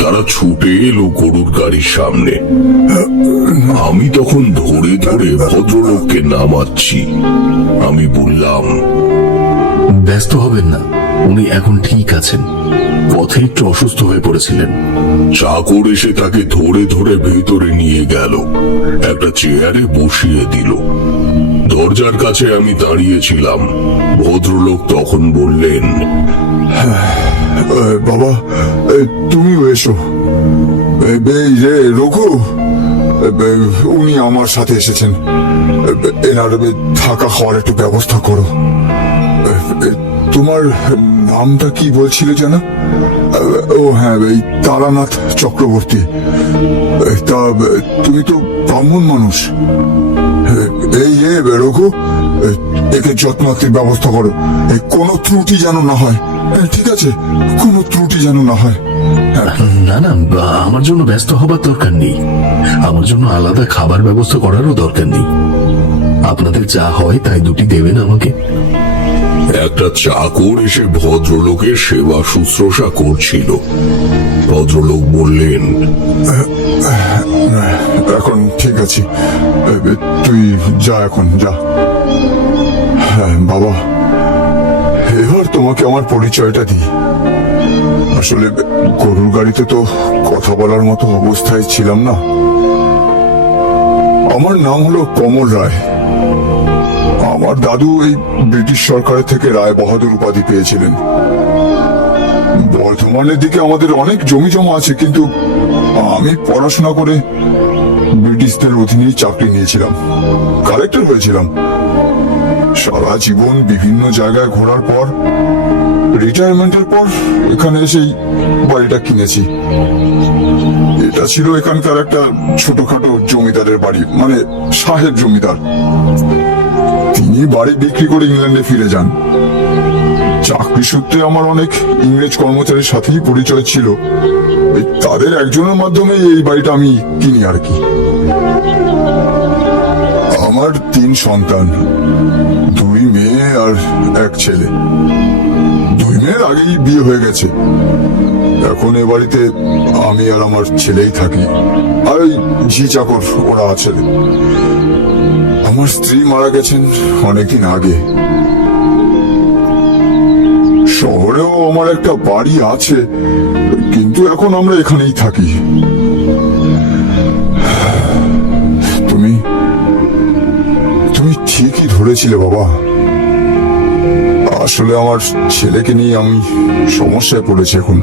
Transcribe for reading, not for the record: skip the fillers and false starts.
তারা ছুটে এলো গরুর গাড়ির সামনে। আমি তখন ধরে ধরে ভদ্রলোককে নামাচ্ছি। আমি বললাম, ব্যস্ত হবেন না, উনি এখন ঠিক আছেন, পথে একটু অসুস্থ হয়ে পড়েছিলেন। চাকর এসে তাকে ধরে ধরে ভেতরে নিয়ে গেল, একটা চেয়ারে বসিয়ে দিল। দরজার কাছে আমি দাঁড়িয়েছিলাম। ভদ্রলোক তখন বললেন, বাবা, তুমিও এসো। এই যে রঘু, উনি আমার সাথে এসেছেন। এনার থাকা খাওয়ার একটু ব্যবস্থা করো। তোমার নামটা কি বলছিলে যেন? ও হ্যাঁ, এই তারানাথ চক্রবর্তী। তা তুমি তো ব্রাহ্মণ মানুষ। এই যে রঘু, একে যত্নার্থীর ব্যবস্থা করো, কোনো ত্রুটি যেন না হয়। ঠিক আছে, কোনো ত্রুটি যেন না হয়। না না, আমার জন্য ব্যস্ত হবার দরকার নেই, আমার জন্য আলাদা খাবার ব্যবস্থা করারও দরকার নেই। আপনাদের যা হয় তাই দুটি দেবেন আমাকে। একটা চাকর এসে ভদ্রলোকের সেবা শুশ্রূষা করছিল। ভদ্রলোক বললেন, এখন ঠিক আছে, তুই যা, এখন যা। হ্যাঁ বাবা, এবার তোমাকে আমার পরিচয়টা দিই। আসলে গরুর গাড়িতে তো কথা বলার মতো অবস্থায় ছিলাম না। আমার নাম হলো কমল রায়। আমার দাদু এই ব্রিটিশ সরকারের থেকে রায় বাহাদুর উপাধি পেয়েছিলেন। বর্ধমানের দিকে আমাদের অনেক জমি জমা আছে, কিন্তু আমি পড়াশোনা করে ব্রিটিশদের অধীনেই চাকরি নিয়েছিলাম, কালেক্টর হয়েছিলাম। সারা জীবন বিভিন্ন জায়গায় ঘোরার পর রিটায়ারমেন্টের পর এখানে এসেই বাড়িটা কিনেছি। এটা ছিল এখানকার একটা ছোটখাটো জমিদারের বাড়ি, মানে সাহেব জমিদার। তিনি বাড়ি বিক্রি করে ইংল্যান্ডে ফিরে যান। চাকরি সূত্রে আমার অনেক ইংরেজ কর্মচারীর সাথেই পরিচয় ছিল। তাদের একজনের মাধ্যমে এই বাড়িটা আমি কিনি আর কি। আমার 3 সন্তান, 2 মেয়ে আর 1 ছেলে। 2 মেয়ের আগেই বিয়ে হয়ে গেছে। এখন এ বাড়িতে আমি আর আমার ছেলেই থাকি, আর ওই ঝি চাকর ওরা আছে। আমার স্ত্রী মারা গেছেন অনেকদিন আগে। শহরেও আমার একটা বাড়ি আছে, কিন্তু এখন আমরা এখানেই থাকি। তুমি তুমি ঠিকই ধরেছিলে বাবা। আসলে আমার ছেলেকে নিয়ে আমি সমস্যায় পড়েছি এখন।